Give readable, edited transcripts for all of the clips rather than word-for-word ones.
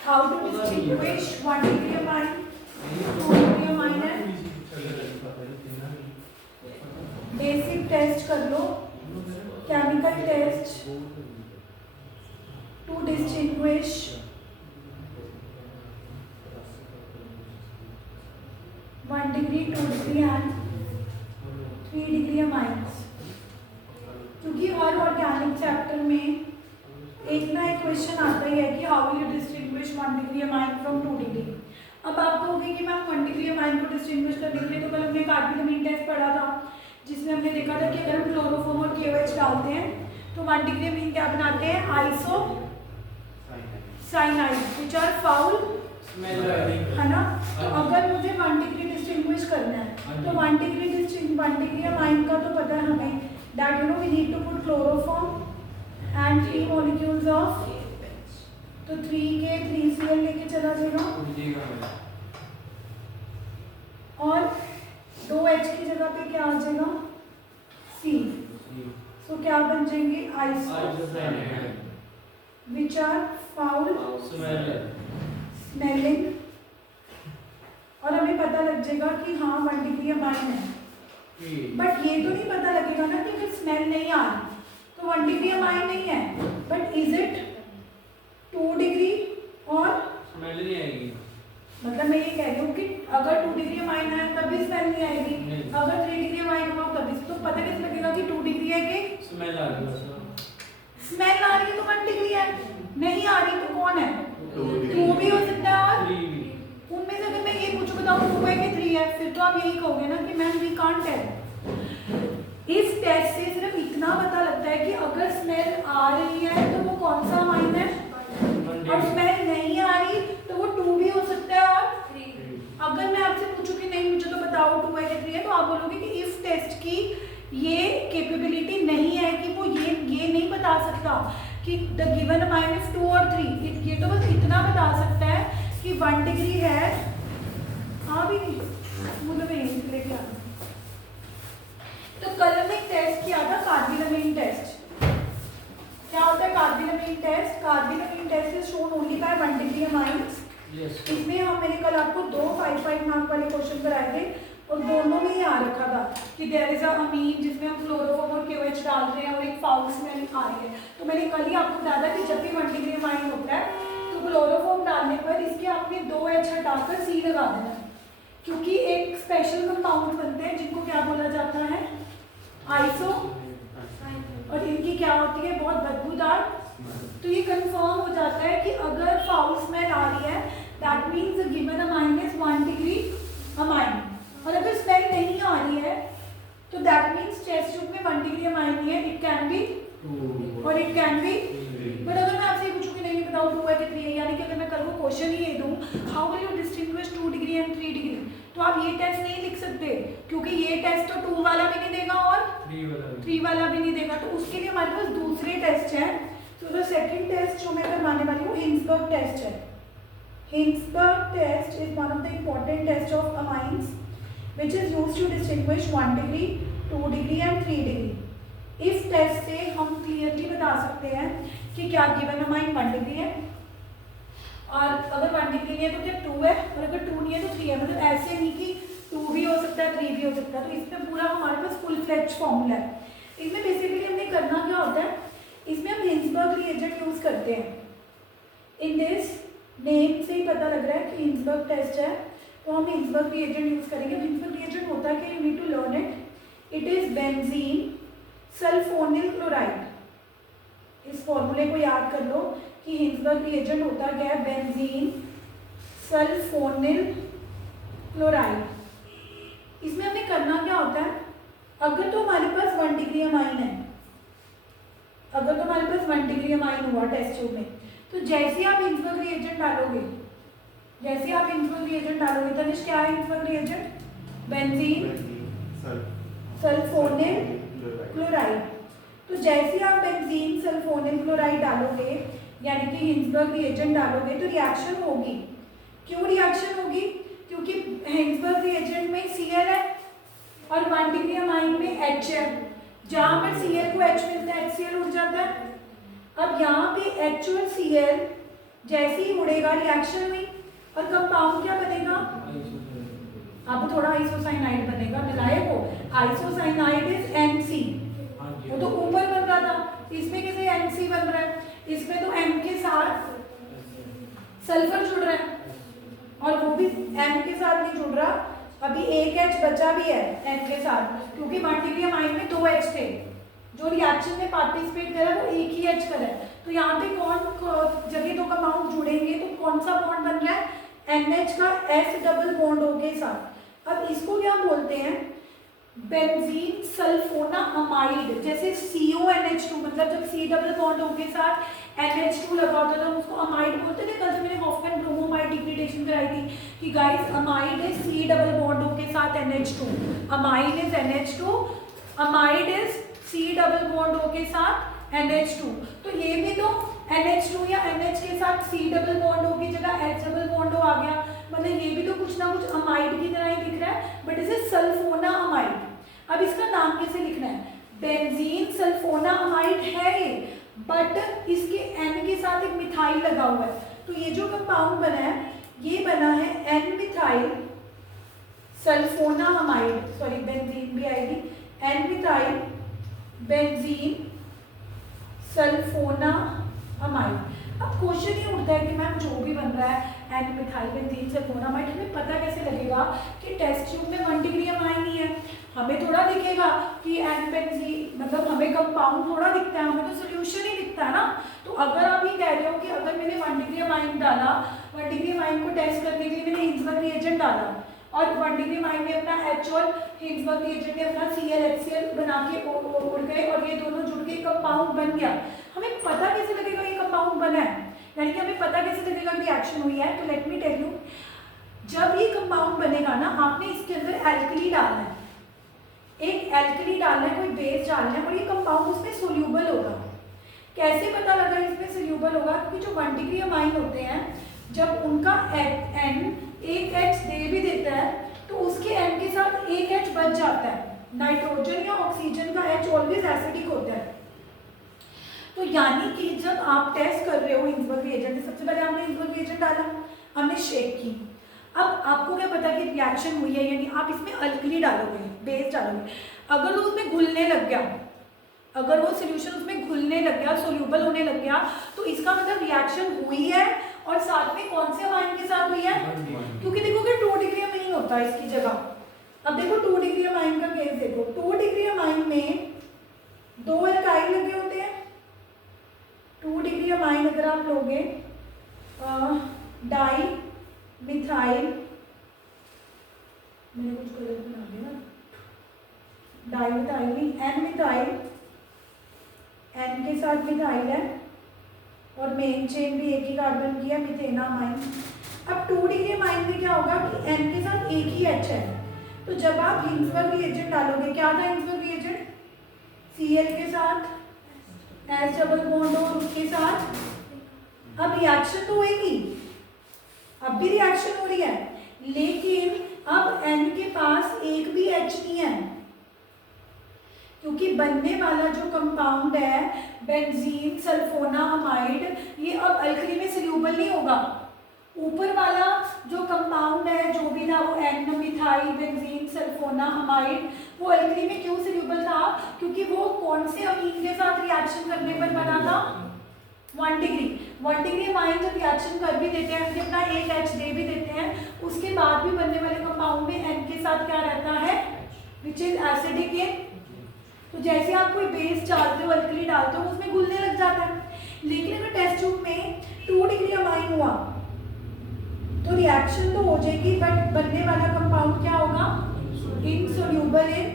How to distinguish 1 degree amine, 2 degree amine है? Basic test कर लो, chemical test to distinguish 1 degree, 2 degree and 3 degree amines। क्योंकि हर organic chapter में एक ना एक क्वेश्चन आता ही है कि how will you distinguish 1 degree amine from 2 degree। अब आप कहोगे कि मैम 1 degree अमाइन को डिस्टिंग्विश करने के लिए तो कल हमने कार्बोनिल टेस्ट पढ़ा था, जिसमें हमने देखा था कि अगर हम क्लोरोफॉर्म और KOH डालते हैं तो 1 degree अमीन क्या बनाते हैं, isocyanide which are foul, है ना। तो अगर मुझे 1 degree डिस्टिंग्विश करना है तो 1 degree अमाइन का तो पता है हमें, that you know we need to put chloroform and 3 molecules of, तो 3K 3Cl लेके चला जाएगा और 2H की जगह पे क्या आ जाएगा, C। सो क्या बन जाएंगे, iso which are foul smelling. और हमें पता लग जाएगा कि हाँ 1 degree अमाइन है, बट ये तो नहीं पता लगेगा ना कि अगर स्मेल नहीं आ रही तो 1 degree अमाइन नहीं है, बट इज इट 2 degree और स्मेल नहीं आएगी। मतलब मैं ये कह रही हूँ कि अगर 2 degree अमाइन है तब भी स्मेल नहीं आएगी, अगर 3 degree अमाइन हुआ तब भी, तो पता कैसे लगेगा कि 2 degree है कि स्मेल आ रही है। स्मेल आ रही है तो 1 degree है, नहीं आ रही तो कौन है, 2 भी हो सकता है और उनमें से अगर मैं ये पूछूं बताओ 2 है कि 3 है, फिर तो आप यही कहोगे ना कि मैम वी कांट टेल। इस टेस्ट से सिर्फ इतना पता लगता है कि अगर स्मेल आ रही है तो वो कौन सा अमाइन है, और स्मेल नहीं आ रही तो वो 2 भी हो सकता है और 3। अगर मैं आपसे पूछूं कि नहीं मुझे तो बताओ 2 है कि 3 है, तो आप बोलोगे कि इस टेस्ट की ये कैपेबिलिटी नहीं है कि वो ये नहीं बता सकता कि द गिवन अमाइन इज 2 और 3। ये तो बस इतना बता सकता है कि 1 degree है। हाँ भी मतलब यहीं से लेके आना। तो कल हमने एक टेस्ट किया था कार्बिनोमिन टेस्ट। क्या होता है carbylamine test? Carbylamine test is shown only by 1 degree amines. इसमें मैंने कल आपको 2 5 मार्क वाले क्वेश्चन कराए थे और दोनों में ही आ रखा था कि देयर इज अ अमीन जिसमें हम क्लोरोफॉर्म और KOH डाल रहे हैं और एक फाउल स्मेल आ रही है। तो मैंने कल ही आपको बताया था कि जब भी 1 degree अमाइन होता है तो क्लोरोफॉर्म डालने पर इसके आपने 2H हटाकर C लगा देना है, क्योंकि एक स्पेशल कंपाउंड बनते हैं जिनको क्या बोला जाता है, आइसो, और इनकी क्या होती है, बहुत बदबूदार। तो ये कंफर्म हो जाता है कि अगर फाउल स्मेल आ रही है that means given amine is 1 degree amine, और अगर स्मेल नहीं आ रही है तो दैट मीन्स टेस्ट ट्यूब में 1 degree अमाइन नहीं है, इट कैन बी और इट कैन बी। बट अगर मैं आपसे पूछूं कि नहीं बताओ 2 है कि 3 है, यानी कि अगर मैं कल को क्वेश्चन ही ये दूं how will you distinguish 2 degree and 3 degree, तो आप ये टेस्ट नहीं लिख सकते क्योंकि ये टेस्ट तो 2 वाला भी नहीं देगा और 3 वाला भी नहीं देगा। तो उसके लिए हमारे पास दूसरे टेस्ट हैं। तो द सेकंड टेस्ट जो मैं करवाने वाली हूँ हिंसबर्ग टेस्ट है। Hinsberg test is one of the important test of amines which is used to distinguish 1 degree, 2 degree and 3 degree। इस टेस्ट से हम क्लियरली बता सकते हैं कि क्या गिवन अमाइन 1 degree है, और अगर 1 degree नहीं है तो क्या 2 है, और अगर 2 नहीं है तो 3 है। मतलब ऐसे नहीं कि 2 भी हो सकता है 3 भी हो सकता है। तो इसमें पूरा हमारे पास फुल फ्लेज फॉर्मूला है। इसमें बेसिकली हमने करना क्या होता है, इसमें हम हिंसबर्ग रिएजेंट यूज करते हैं। इन दिस नेम से ही पता लग रहा है कि हिंसबर्ग टेस्ट है, तो हम हिंसबर्ग रिएजेंट यूज करेंगे। हिंसबर्ग रिएजेंट होता है कि you need to learn it. It is benzene sulfonyl chloride. इस फॉर्मूले को याद कर लो कि हिंसबर्ग रिएजेंट होता क्या है, बेंजीन सल्फोनिल क्लोराइड। इसमें हमें करना क्या होता है, अगर तो हमारे पास 1 degree अमाइन है, अगर तो हमारे पास 1 degree अमाइन हुआ टेस्ट ट्यूब में, तो जैसे आप हिंसबर्ग रिएजेंट डालोगे, जैसे आप हिंसबर्ग रिएजेंट डालोगे, तनिष क्या है Hinsberg reagent, benzene sulfonyl chloride. तो जैसे आप बेंजीन सल्फोनिल क्लोराइड डालोगे यानी कि हिंसबर्ग रिएजेंट डालोगे तो रिएक्शन होगी। क्यों रिएक्शन होगी? क्योंकि हिंसबर्ग रिएजेंट में Cl है और 1 degree अमाइन में H है। जहाँ पर Cl को H मिलता है HCl उड़ जाता है, अब यहाँ पे एक्चुअल Cl जैसे ही उड़ेगा रिएक्शन हुई और कंपाउंड क्या बनेगा, अब थोड़ा आइसोसाइनाइड बनेगा, मिलाए को आइसोसाइनाइड इज NC, वो तो ऊपर बन रहा था, इसमें कैसे NC बन रहा है, इसमें तो M के साथ सल्फर जुड़ रहा है और वो भी M के साथ नहीं जुड़ रहा, अभी एक H बचा भी है N के साथ, क्योंकि 1 डिग्री अमाइन में 2 H थे, जो रिएक्शन में पार्टिसिपेट करा वो एक ही H करा है, तो यहाँ पे कौन जगह दो कंपाउंड जुड़ेंगे तो कौन सा बॉन्ड बन रहा है, NH का S डबल बॉन्ड हो के साथ। अब इसको क्या बोलते हैं, बेंजीन सल्फोना अमाइड, जैसे CONH2, मतलब जब C डबल बॉन्ड हो के साथ NH2 लगा होता था उसको अमाइड बोलते थे। कल जब मैंने हॉफमैन ब्रोमोमाइड डिग्रेडेशन कराई थी कि guys amide is C double bond हो के साथ NH2, amide is NH2, amide is C double bond हो के साथ NH2, तो ये भी तो NH2 या NH के साथ C डबल बॉन्ड हो की जगह H डबल बॉन्ड हो आ गया, मतलब ये भी तो कुछ ना कुछ अमाइड की तरह ही दिख रहा है, बट इसे सल्फोना अमाइड। अब इसका नाम कैसे लिखना है, बेंजीन सल्फोना अमाइड है ये, बट इसके N के साथ एक मिथाइल लगा हुआ है, तो ये जो कंपाउंड बना है ये बना है N methyl sulphonamide, sorry benzene भी आएगी, N methyl benzene sulphonamide. अब क्वेश्चन ही उठता है कि मैम जो भी बन रहा है N methyl benzene sulphonamide, हमें पता कैसे लगेगा कि टेस्ट ट्यूब में 1 डिग्री अमाइन ही है, हमें थोड़ा दिखेगा कि एन बेंजीन, मतलब हमें कंपाउंड थोड़ा दिखता है, हमें तो सोल्यूशन ही दिखता है ना। तो अगर आप ये कह रहे हो कि अगर मैंने 1 डिग्री अमाइन डाला, 1 डिग्री अमाइन को टेस्ट करने के लिए मैंने हिंसबर्ग रिएजेंट डाला और 1 डिग्री अमाइन में अपना H और हिंसबर्ग रिएजेंट में अपना Cl HCl बना के उड़ गए और ये दोनों जुड़ के कंपाउंड बन गया, हमें पता कैसे लगेगा ये कंपाउंड बना है, यानी कि हमें पता कैसे लगेगा कि रिएक्शन हुई है। तो लेट मी टेल यू, जब ये कंपाउंड बनेगा ना, आपने इसके अंदर एल्कली डालना है, एक एल्कली डालना है, कोई बेस डालना है और ये कंपाउंड उसमें सोल्यूबल होगा। कैसे पता लगा इसमें सोल्यूबल होगा, क्योंकि जो 1 डिग्री अमाइन होते हैं जब उनका N एक H दे भी देता है तो उसके N के साथ एक H बच जाता है, नाइट्रोजन या ऑक्सीजन का H ऑलवेज एसिडिक होता है। तो यानी कि जब आप टेस्ट कर रहे हो हिंसबर्ग रिएजेंट, सबसे पहले हमने हिंसबर्ग रिएजेंट डाला, हमने शेक की, अब आपको क्या पता कि रिएक्शन हुई है, यानी आप इसमें अल्कली डालोगे, बेस डालोगे, अगर वो उसमें घुलने लग गया, अगर वो सोल्यूशन उसमें घुलने लग गया, सोल्यूबल होने लग गया, तो इसका मतलब रिएक्शन हुई है और साथ में कौन से अमाइन के साथ हुई है, क्योंकि देखोगे 2 डिग्री अमाइन होता है इसकी जगह। अब देखो 2 डिग्री अमाइन का केस देखो, 2 डिग्री अमाइन में 2 एल्काइल लगे होते हैं, 2 डिग्री अमाइन अगर आप लोगे डाई मिथाइल, मैंने कुछ गलत बना दिया ना, डाई मिथाइल नहीं, एन मिथाइल, एन के साथ मिथाइल है और मेन चेन भी एक ही कार्बन की है, मिथेना अमाइन। अब 2 डिग्री अमाइन में क्या होगा कि एन के साथ एक ही एच है, तो जब आप हिंसबर्ग रिएजेंट डालोगे, क्या था हिंसबर्ग रिएजेंट, Cl के साथ एस डबल बॉन्ड और उसके साथ, अब रिएक्शन तो होगी, अब भी रिएक्शन हो रही है, लेकिन अब N के पास एक भी H नहीं है, क्योंकि बनने वाला जो कंपाउंड है बेंजीन सल्फोना अमाइड, ये अब अल्कली में सोल्यूबल नहीं होगा। ऊपर वाला जो कंपाउंड है जो भी था वो एन मिथाइल बेंजीन सल्फोना अमाइड, वो अल्कली में क्यों सोल्यूबल था, क्योंकि वो कौन से अमीन के साथ रिएक्शन करने पर बना था, 1 डिग्री अमाइन जब रिएक्शन कर भी देते हैं, अपना एक H दे भी देते हैं, उसके बाद भी बनने वाले कंपाउंड में N के साथ क्या रहता है, विच इज एसिडिक। तो जैसे आप कोई बेस डालते हो, अल्कली डालते हो, उसमें घुलने लग जाता है, लेकिन अगर टेस्ट ट्यूब में 2 डिग्री अमाइन हुआ तो रिएक्शन तो हो जाएगी, बट बनने वाला कंपाउंड क्या होगा, इनसोल्यूबल इन।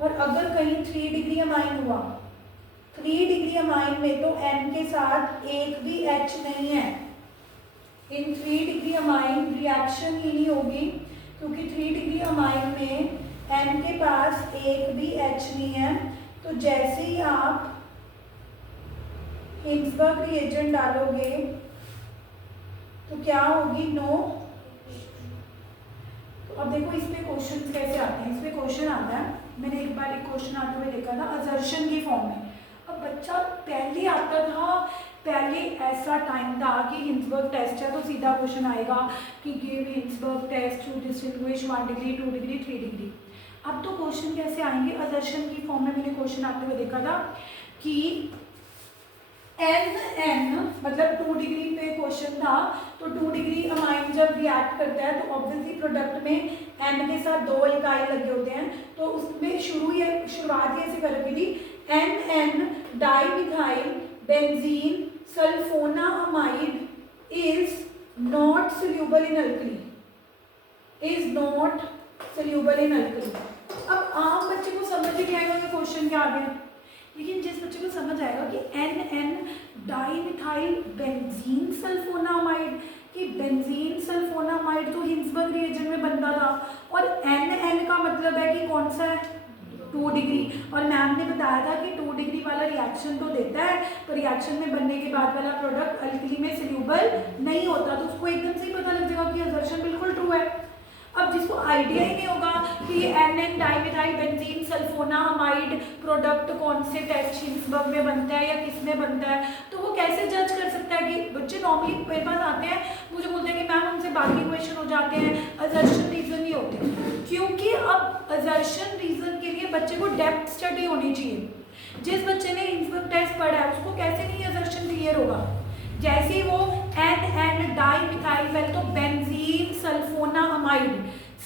और अगर कहीं 3 डिग्री अमाइन हुआ, 3 डिग्री अमाइन में तो N के साथ एक भी H नहीं है, इन 3 डिग्री अमाइन रिएक्शन ही नहीं होगी, क्योंकि 3 डिग्री अमाइन में N के पास एक भी H नहीं है। तो जैसे ही आप हिंसबर्ग रिएजेंट डालोगे तो क्या होगी, नो। तो अब देखो इस पे क्वेश्चन कैसे आते हैं, इस पे क्वेश्चन आता है, मैंने एक बार एक क्वेश्चन आते हुए देखा था अजर्शन की फॉर्म में। अब बच्चा पहले आता था, पहले ऐसा टाइम था कि हिंसबर्ग टेस्ट है तो सीधा क्वेश्चन आएगा कि give Hinsberg test to distinguish 1 degree 2 degree 3 degree. अब तो क्वेश्चन कैसे आएंगे, असर्शन की फॉर्म में मैंने क्वेश्चन आते हुए देखा था कि n मतलब 2 डिग्री पे क्वेश्चन था, तो 2 डिग्री अमाइन जब रिएक्ट करता है तो ऑब्वियसली प्रोडक्ट में n के साथ 2 इकाई लगे होते हैं, तो उसमें शुरुआत ऐसे कर रखी थी NN dimethyl benzene sulfonamide is not soluble in alkali, is not soluble in alkali. अब आम बच्चे को समझ ही नहीं आएगा कि क्वेश्चन क्या आ गया, लेकिन जिस बच्चे को समझ आएगा कि NN डाइमिथाइल बेंजीन सल्फोनामाइड, कि बेंजीन सल्फोनामाइड तो हिंसबर्ग रिएजेंट में बनता था, और NN का मतलब है कि कौन सा है 2 डिग्री, और मैम ने बताया था कि 2 डिग्री वाला रिएक्शन तो देता है, तो रिएक्शन में बनने के बाद वाला प्रोडक्ट अल्कली में सोल्यूबल नहीं होता, तो उसको एकदम से ही पता लग जाएगा कि असर्शन बिल्कुल ट्रू है। अब जिसको आइडिया ही नहीं होगा कि ये NN dimethyl benzene sulfonamide product कौन से टेस्ट हिंसबर्ग में बनता है या किस में बनता है, तो वो कैसे जज कर सकता है। कि बच्चे नॉर्मली मेरे पास आते हैं, मुझे बोलते हैं कि मैम हमसे बाकी क्वेश्चन हो जाते हैं, असर्शन रीजन नहीं होते, क्योंकि अब असर्शन रीजन के लिए बच्चे को डेप्थ स्टडी होनी चाहिए। जिस बच्चे ने हिंसबर्ग टेस्ट पढ़ा है उसको कैसे नहीं असर्शन क्लियर होगा। जैसे ही वो NN डाइमिथाइल, पहले तो benzene sulfonamide,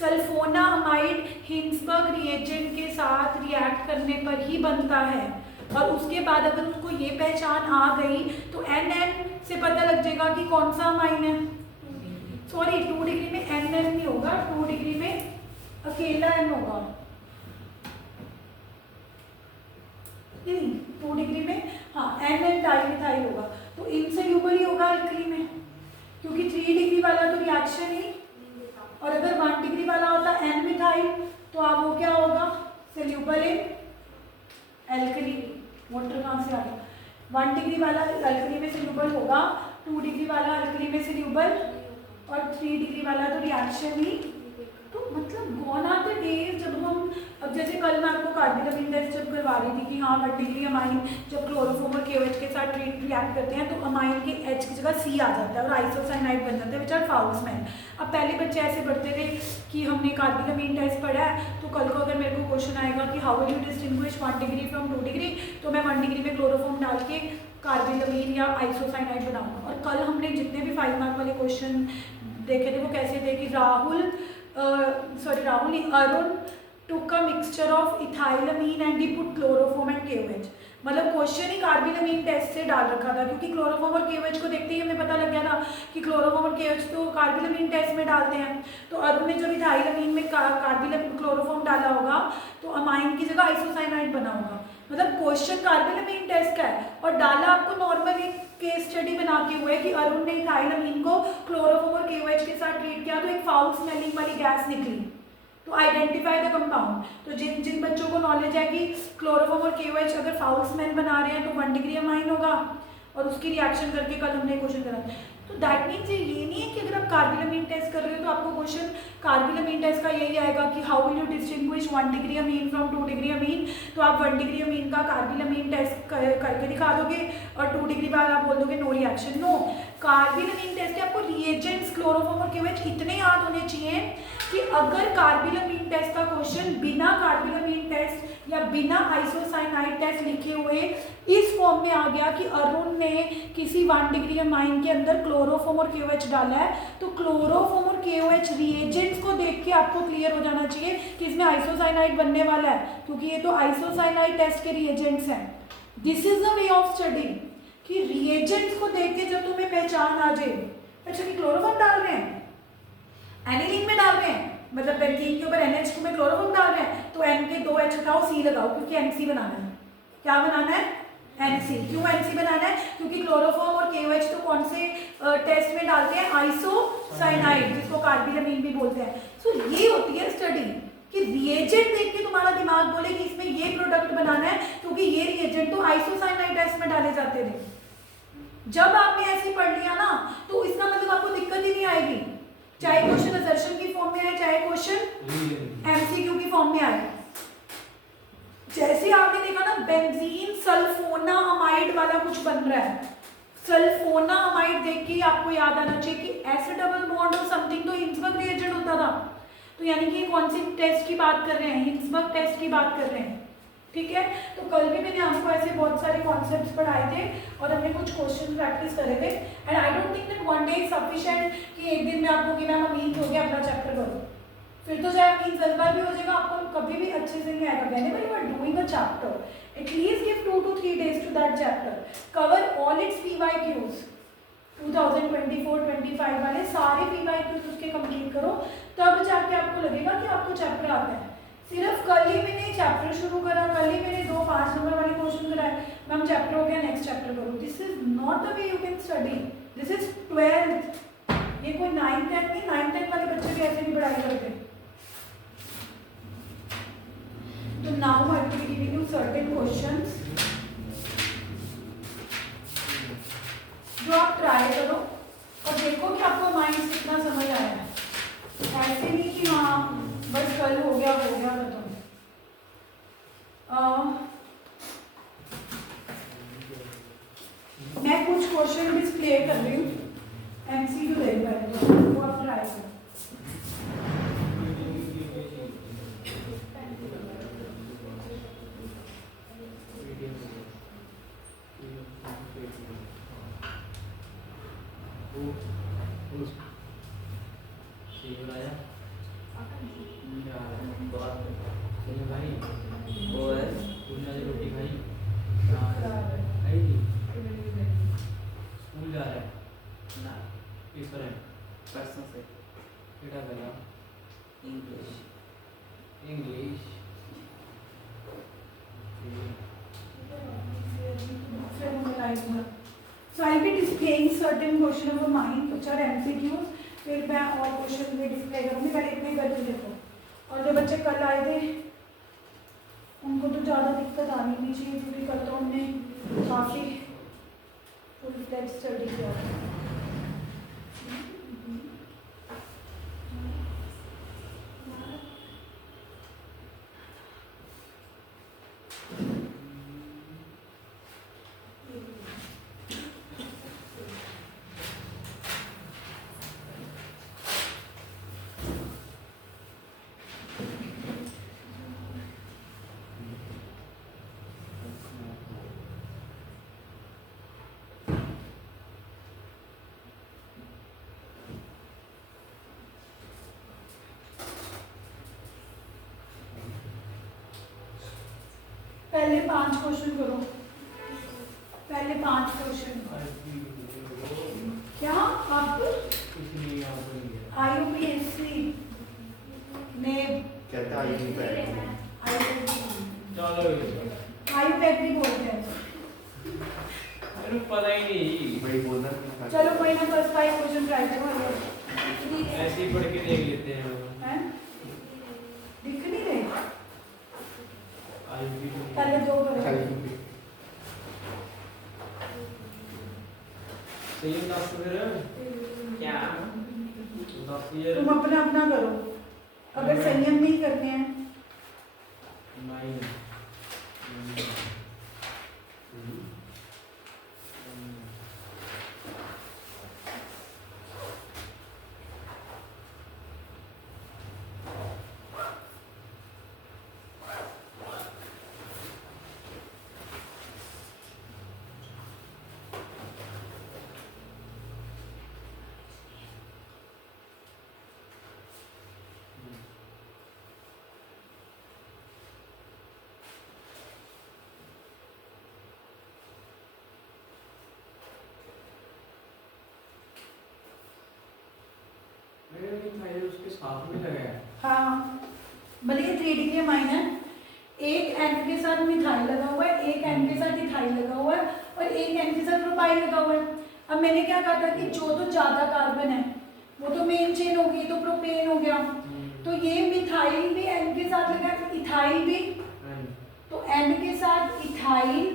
sulfonamide Hinsberg reagent के साथ रिएक्ट करने पर ही बनता है, और उसके बाद अगर उसको ये पहचान आ गई तो NN से पता लग जाएगा कि कौन सा अमाइन है। सॉरी 2 डिग्री में NN नहीं होगा, 2 डिग्री में अकेला N होगा, 2 डिग्री में हाँ NN डाइमिथाइल होगा, तो इनसोल्यूबल ही होगा अल्कली में, क्योंकि 3 डिग्री वाला तो रिएक्शन ही, और अगर 1 डिग्री वाला होता N मिथाइल तो आप वो क्या होगा सोल्यूबल इन अल्कली। वाटर कहाँ से आ गया, 1 डिग्री वाला अल्कली में सोल्यूबल होगा, 2 डिग्री वाला अल्कली में सोल्यूबल, और 3 डिग्री वाला तो रिएक्शन ही। तो मतलब गॉन आर द डेज जब हम, अब जैसे कल मैं आपको कार्बिलमिन टेस्ट जब करवा रही थी कि हाँ 1 डिग्री अमाइन जब क्लोरोफॉर्म और KOH के साथ रिएक्ट करते हैं तो अमाइन के H की जगह C आ जाता है और आइसोसाइनाइड बन जाता है विच आर फाउल स्मेल। अब पहले बच्चे ऐसे पढ़ते थे कि हमने कार्बिलमिन टेस्ट पढ़ा है, तो कल को अगर मेरे को क्वेश्चन आएगा कि how will you distinguish 1 degree from 2 degree, तो मैं 1 डिग्री में क्लोरोफॉर्म डाल के कार्बिलमिन या आइसोसाइनाइड बनाऊंगा। और कल हमने जितने भी 5 मार्क वाले क्वेश्चन देखे थे वो कैसे थे कि Arun took a mixture of ethylamine and he put chloroform and KOH। मतलब क्वेश्चन ही कार्बिलमिन टेस्ट से डाल रखा था, क्योंकि क्लोरोफॉर्म और KOH को देखते ही हमें पता लग गया था कि क्लोरोफॉर्म और KOH तो कार्बिलमिन टेस्ट में डालते हैं। तो अरुण ने जब इथाइलमीन में कार्बिलमिन क्लोरोफॉर्म डाला होगा तो अमाइन की जगह आइसोसाइनाइड बना होगा। मतलब क्वेश्चन कार्बिलमिन टेस्ट का है और डाला आपको नॉर्मल एक केस स्टडी बना के हुए कि अरुण ने इथाइलमीन को क्लोरोफॉर्म और KOH के साथ ट्रीट किया तो एक फाउल स्मेलिंग वाली गैस निकली, तो आइडेंटिफाई द कंपाउंड। तो जिन बच्चों को नॉलेज है कि क्लोरोफॉर्म और KOH अगर फाउल स्मेल बना रहे हैं तो 1 डिग्री अमाइन होगा, और उसकी रिएक्शन करके कल हमने क्वेश्चन करा। तो दैट मीन्स ये नहीं है कि अगर आप कार्बिलमिन टेस्ट कर रहे हो तो आपको क्वेश्चन कार्बिलमिन टेस्ट का यही आएगा कि how will you distinguish 1 degree amine from 2 degree amine, तो आप 1 डिग्री अमीन का कार्बिलमिन टेस्ट करके दिखा दोगे और 2 डिग्री बाद आप बोल दोगे नो रिएक्शन। नो, कार्बिलमिन टेस्ट के आपको रिएजेंट्स क्लोरोफॉर्म और KOH इतने याद होने चाहिए कि अगर कार्बिलमिन टेस्ट का क्वेश्चन बिना कार्बिलमिन टेस्ट या बिना आइसोसाइनाइड टेस्ट लिखे हुए इस फॉर्म में आ गया कि अरुण ने किसी 1 डिग्री अमाइन के अंदर क्लोरोफॉर्म और KOH डाला है, तो क्लोरोफॉर्म और KOH रिएजेंट्स को देख के आपको क्लियर हो जाना चाहिए कि इसमें आइसोसाइनाइड बनने वाला है, क्योंकि ये तो आइसोसाइनाइड टेस्ट के रिएजेंट्स हैं। This is the way of study कि रिएजेंट्स को देख के जब तुम्हें पहचान आ जाए, अच्छा कि क्लोरोफॉर्म डाल रहे हैं, एनिलीन में डाल रहे हैं, मतलब बेंजीन के ऊपर NH2 में क्लोरोफॉर्म डाल रहे हैं, तो N के 2 H हटाओ, C लगाओ, क्योंकि NC बनाना है। क्या बनाना है? NC। क्यों NC बनाना है? क्योंकि क्लोरोफॉर्म और KOH तो कौन से टेस्ट में डालते हैं? आइसोसाइनाइड, जिसको कार्बिलमिन भी बोलते हैं। सो ये होती है स्टडी कि रिएजेंट देख के तुम्हारा दिमाग बोले कि इसमें ये प्रोडक्ट बनाना है, क्योंकि ये रिएजेंट तो आइसोसाइनाइड टेस्ट में डाले जाते थे। जब आपने ऐसे पढ़ लिया ना तो इसका मतलब आपको दिक्कत ही नहीं आएगी, चाहे क्वेश्चन असर्शन की फॉर्म में आए, चाहे क्वेश्चन MCQ की फॉर्म में आए। जैसे आपने देखा ना बेंजीन सल्फोनामाइड वाला कुछ बन रहा है, सल्फोनामाइड देख के आपको याद आना चाहिए कि ऐसे डबल बॉन्ड और समथिंग तो हिंसबर्ग रिएजेंट होता था। तो यानी कि कौन सी टेस्ट की बात कर रहे हैं, हिंसबर्ग टेस्ट की बात कर रहे हैं, ठीक है। तो कल भी मैंने आपको ऐसे बहुत सारे कॉन्सेप्ट्स पढ़ाए थे और हमने कुछ क्वेश्चन प्रैक्टिस करे थे। And I don't think that one day is sufficient कि एक दिन में आपको कि मैम अमीन हो गया अपना चैप्टर करो, फिर तो चाहे अमीन 10 बार भी हो जाएगा, आपको कभी भी अच्छे से नहीं आएगा। Whenever you are doing a chapter at least give 2 to 3 days to that chapter, cover all its PYQs 2024-25 वाले सारे PYQs उसके कंप्लीट करो, तब जाके आपको लगेगा कि आपको चैप्टर आता है। सिर्फ कल ही मैंने चैप्टर शुरू करा, कल ही मैंने 2 5 नंबर वाले क्वेश्चन कराए, मैम चैप्टर हो गया नेक्स्ट चैप्टर करो, this is not the way you can study, this is 12th, ये कोई 9th 10th नहीं, 9th 10th वाले बच्चे भी ऐसे नहीं पढ़ाई करते। तो now I will give you certain questions जो आप ट्राई करो और देखो कि आपको माइंड कितना समझ आया है। ऐसे नहीं कि हाँ बस कल हो गया खत्म। मैं कुछ क्वेश्चन डिस्प्ले कर रही हूँ, MCQ देख पाएंगे वो आप ट्राई करो। So I'll be displaying certain question of mine which are MCQs, फिर मैं और क्वेश्चन भी डिस्प्ले करूँगी, पहले इतने करके देखो। और जो बच्चे कल आए थे उनको तो ज़्यादा दिक्कत आनी नहीं चाहिए क्योंकि कल तो हमने काफ़ी फुल फ्लेज स्टडी किया था। पहले 5 क्वेश्चन करो, पहले 5 क्वेश्चन। क्या आप IUPAC ने कहता है IUPAC भी बोलते हैं, पता ही नहीं वही बोलना। चलो कोई ना, फर्स्ट 5 क्वेश्चन ट्राई करो, ऐसे ही पढ़ के देख लेते हैं। दिख नहीं रहे, IUP पहले 2 करो। सही है 10 फिर क्या 10 ये तुम अपना अपना करो, अगर संयम नहीं करते हैं उसके साथ में लगाया। हाँ, भले ये 3 डिग्री अमाइन है, एक एन के साथ मिथाइल लगा हुआ है, एक एन के साथ इथाइल लगा हुआ है और एक एन के साथ प्रोपाइल लगा हुआ है। अब मैंने क्या कहा था कि जो तो ज्यादा कार्बन है वो तो मेन चेन होगी, तो प्रोपेन हो गया। तो ये मिथाइल भी एन के साथ लगा है, इथाइल भी, तो एन के साथ इथाइल,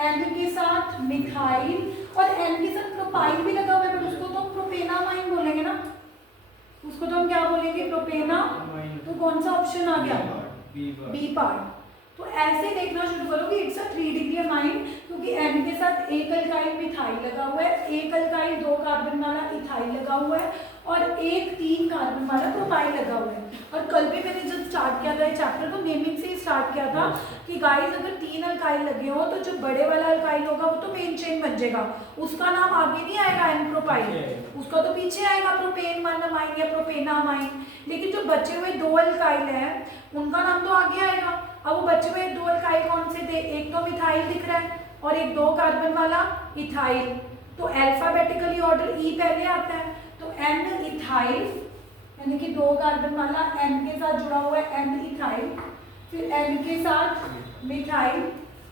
एन के साथ मिथाइल और एन के साथ प्रोपाइल भी लगा हुआ है, पर उसको तो हम प्रोपेनामाइन बोलेंगे ना, उसको तो हम क्या बोलेंगे, प्रोपेना। तो कौन सा ऑप्शन आ गया, बी पार्ट। तो ऐसे देखना शुरू करो कि इट्स अ 3 डिग्री अमाइन, क्योंकि N के साथ एक अल्काइल मिथाइल लगा हुआ है, एक अल्काइल 2 कार्बन वाला इथाइल लगा हुआ है और एक 3 कार्बन वाला प्रोपाइल लगा हुआ है। और कल भी मैंने जब स्टार्ट किया था चैप्टर तो नेमिंग से ही स्टार्ट किया था कि गाइस अगर 3 अल्काइल लगे हो तो जो बड़े वाला अल्काइल होगा वो तो मेन चेन बन जाएगा, उसका नाम आगे नहीं आएगा N प्रोपाइल, उसका तो पीछे आएगा प्रोपेन 1 अमाइन या प्रोपेना अमाइन। लेकिन जो बचे हुए 2 अल्काइल हैं उनका नाम तो आगे आएगा। अब वो बचे हुए 2 अल्काइल कौन से थे, एक तो मिथाइल दिख रहा है और एक 2 कार्बन वाला इथाइल, तो अल्फाबेटिकली ऑर्डर ई पहले आता है, तो N इथाइल यानी कि 2 कार्बन वाला N के साथ जुड़ा हुआ है N इथाइल, फिर N के साथ मिथाइल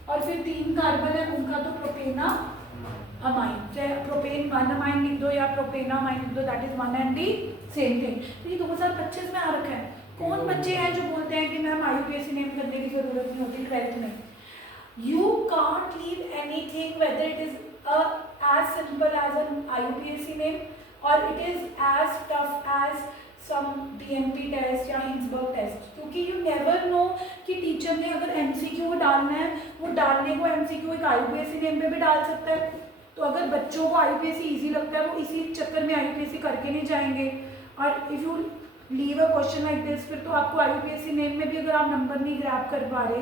और फिर 3 कार्बन है उनका तो प्रोपेना अमाइन, चाहे प्रोपेन 1 अमाइन लिख दो या प्रोपेना अमाइन लिख दो, that is one and the same thing. तो ये 2025 में आ रखा है। कौन बच्चे हैं जो बोलते हैं कि मैम IUPAC नेम करने की जरूरत नहीं होती 12th में? You can't leave anything whether it is as simple as an IUPAC name or it is as tough as some DMP test या Hinsberg test, क्योंकि you never know कि teacher ने अगर MCQ डालना है वो डालने को MCQ एक IUPAC नेम पे भी डाल सकता है। तो अगर बच्चों को IUPAC इजी लगता है वो इसी चक्कर में IUPAC करके नहीं जाएंगे। और if you leave a question like this, फिर तो आपको IUPAC नेम में भी अगर आप नंबर नहीं ग्रैब कर पा रहे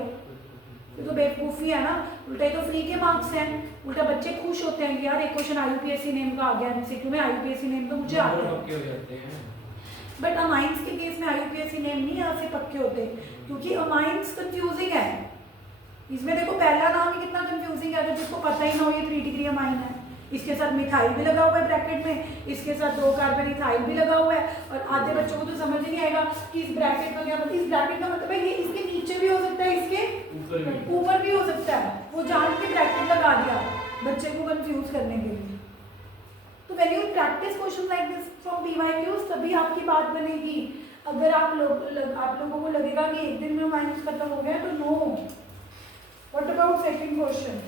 तो बेवकूफ़ी है ना। उल्टा तो फ्री के मार्क्स हैं, उल्टा बच्चे खुश होते हैं कि यार एक क्वेश्चन IUPAC नेम का आ गया MCQ में, IUPAC नेम तो मुझे आता है। बट अमाइंस के केस में IUPAC नेम नहीं यहाँ से पक्के होते, क्योंकि अमाइंस कंफ्यूजिंग है। इसमें देखो पहला नाम ही कितना कंफ्यूजिंग है, अगर जिसको पता ही ना हो ये 3 डिग्री अमाइन है, इसके साथ मिथाइल भी लगा हुआ है ब्रैकेट में, इसके साथ 2 कार्बन इथाइल भी लगा हुआ है, और आधे बच्चों को तो समझ ही नहीं आएगा कि इस ब्रैकेट का क्या मतलब। इस ब्रैकेट का मतलब है ये इसके नीचे भी हो सकता है, इसके ऊपर भी हो सकता है, वो जान के ब्रैकेट लगा दिया बच्चे को कंफ्यूज करने के लिए। तो when you practice question like this from PYQs तभी आपकी बात बनेगी। अगर आप लोगों को लगेगा कि एक दिन में माइनस खत्म हो गया तो no. What about second question,